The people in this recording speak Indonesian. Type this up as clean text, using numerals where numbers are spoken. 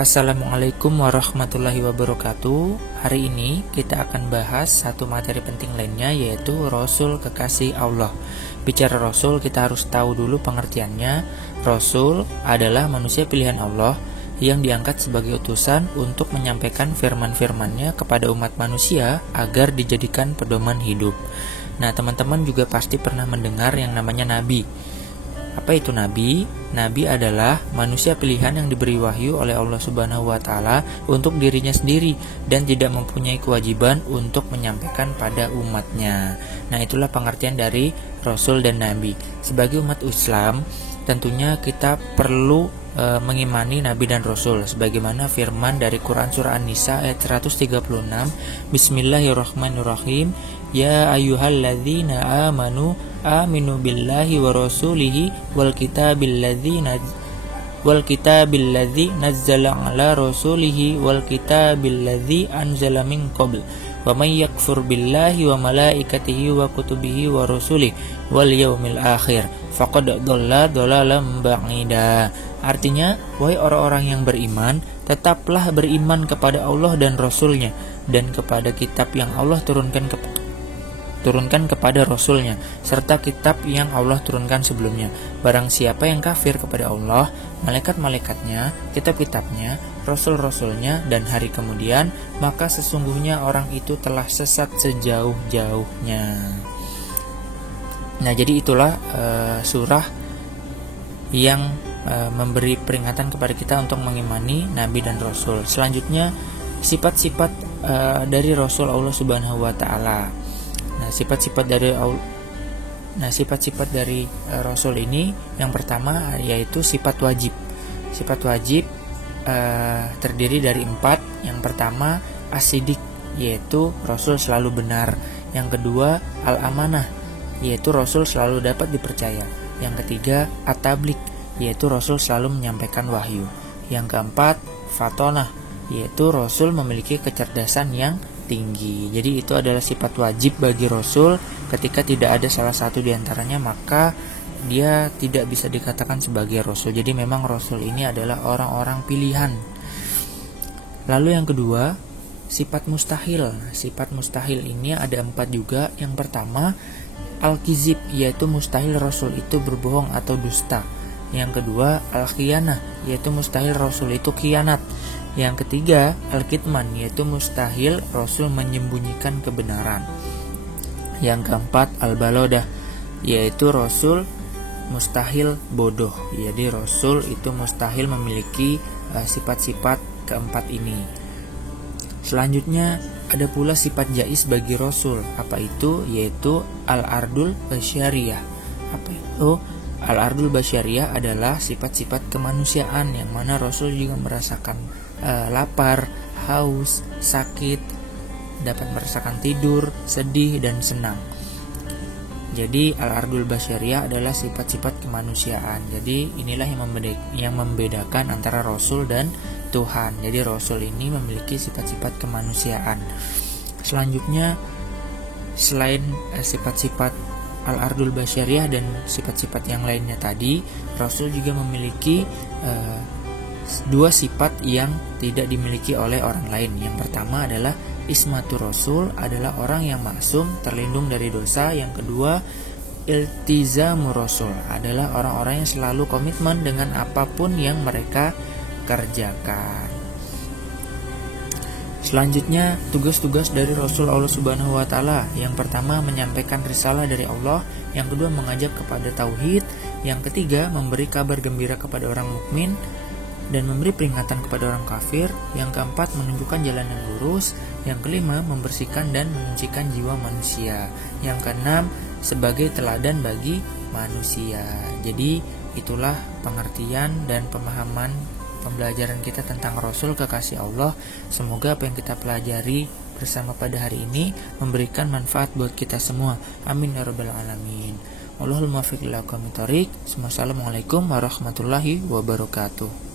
Assalamualaikum warahmatullahi wabarakatuh. Hari ini kita akan bahas satu materi penting lainnya, yaitu Rasul kekasih Allah. Bicara Rasul, kita harus tahu dulu pengertiannya. Rasul adalah manusia pilihan Allah yang diangkat sebagai utusan untuk menyampaikan firman-firmannya kepada umat manusia agar dijadikan pedoman hidup. Nah, teman-teman juga pasti pernah mendengar yang namanya Nabi. Apa itu Nabi? Nabi adalah manusia pilihan yang diberi wahyu oleh Allah Subhanahu wa Ta'ala untuk dirinya sendiri dan tidak mempunyai kewajiban untuk menyampaikan pada umatnya. Nah, itulah pengertian dari Rasul dan Nabi. Sebagai umat Islam, tentunya kita perlu mengimani Nabi dan Rasul sebagaimana firman dari Quran surah An-Nisa ayat 136. Bismillahirrahmanirrahim. Ya ayyuhalladzina amanu aminu billahi wa rasulihi wal kitabil ladzi nazzala ala rasulihi wal kitabil ladzi anzala min qabl wa may yakfur billahi wa malaikatihi wa kutubihi wa rusulihi wal yaumil akhir faqad dhalla dhalalan ba'ida. Artinya, wahai orang-orang yang beriman, tetaplah beriman kepada Allah dan Rasulnya dan kepada kitab yang Allah turunkan kepada Rasulnya serta kitab yang Allah turunkan sebelumnya. Barang siapa yang kafir kepada Allah, malaikat-malaikatnya, kitab-kitabnya, Rasul-Rasulnya, dan hari kemudian, maka sesungguhnya orang itu telah sesat sejauh-jauhnya. Nah, jadi itulah surah yang memberi peringatan kepada kita untuk mengimani Nabi dan Rasul. Selanjutnya, sifat-sifat dari Rasul Allah Subhanahu wa Ta'ala. Nah, sifat-sifat dari Rasul ini yang pertama yaitu sifat wajib. Sifat wajib terdiri dari 4. Yang pertama, as-sidiq, yaitu Rasul selalu benar. Yang kedua, al-amanah, yaitu Rasul selalu dapat dipercaya. Yang ketiga, at-tabligh, yaitu Rasul selalu menyampaikan wahyu. Yang keempat, fatonah, yaitu Rasul memiliki kecerdasan yang tinggi. Jadi itu adalah sifat wajib bagi Rasul. Ketika tidak ada salah satu di antaranya, maka dia tidak bisa dikatakan sebagai Rasul. Jadi memang Rasul ini adalah orang-orang pilihan. Lalu yang kedua, sifat mustahil. Sifat mustahil ini ada 4 juga. Yang pertama, al-kizib, yaitu mustahil Rasul itu berbohong atau dusta. Yang kedua, al-khiyanah, yaitu mustahil Rasul itu khianat. Yang ketiga, al-kitman, yaitu mustahil Rasul menyembunyikan kebenaran. Yang keempat, al-balodah, yaitu Rasul mustahil bodoh. Jadi Rasul itu mustahil memiliki sifat-sifat keempat ini. Selanjutnya ada pula sifat jaiz bagi Rasul. Apa itu? Yaitu al-ardul basyariyah. Apa itu? Al-ardul basyariyah adalah sifat-sifat kemanusiaan yang mana Rasul juga merasakan lapar, haus, sakit, dapat merasakan tidur, sedih, dan senang. Jadi al-ardul basyariyah adalah sifat-sifat kemanusiaan. Jadi inilah yang membedakan antara Rasul dan Tuhan. Jadi Rasul ini memiliki sifat-sifat kemanusiaan. Selanjutnya, selain sifat-sifat al-ardul basyariyah dan sifat-sifat yang lainnya tadi, Rasul juga memiliki 2 sifat yang tidak dimiliki oleh orang lain. Yang pertama adalah ismatur Rasul, adalah orang yang maksum, terlindung dari dosa. Yang kedua, iltizamur Rasul, adalah orang-orang yang selalu komitmen dengan apapun yang mereka kerjakan. Selanjutnya, tugas-tugas dari Rasul Allah Subhanahu wa Ta'ala. Yang pertama, menyampaikan risalah dari Allah. Yang kedua, mengajak kepada tauhid. Yang ketiga, memberi kabar gembira kepada orang mukmin dan memberi peringatan kepada orang kafir. Yang keempat, menunjukkan jalan yang lurus. Yang kelima, membersihkan dan menyucikan jiwa manusia. Yang keenam, sebagai teladan bagi manusia. Jadi itulah pengertian dan pembelajaran kita tentang Rasul kekasih Allah. Semoga apa yang kita pelajari bersama pada hari ini memberikan manfaat buat kita semua. Amin ya rabbal alamin. Wallahul muwaffiq ila aqwamit thoriq. Wassalamualaikum warahmatullahi wabarakatuh.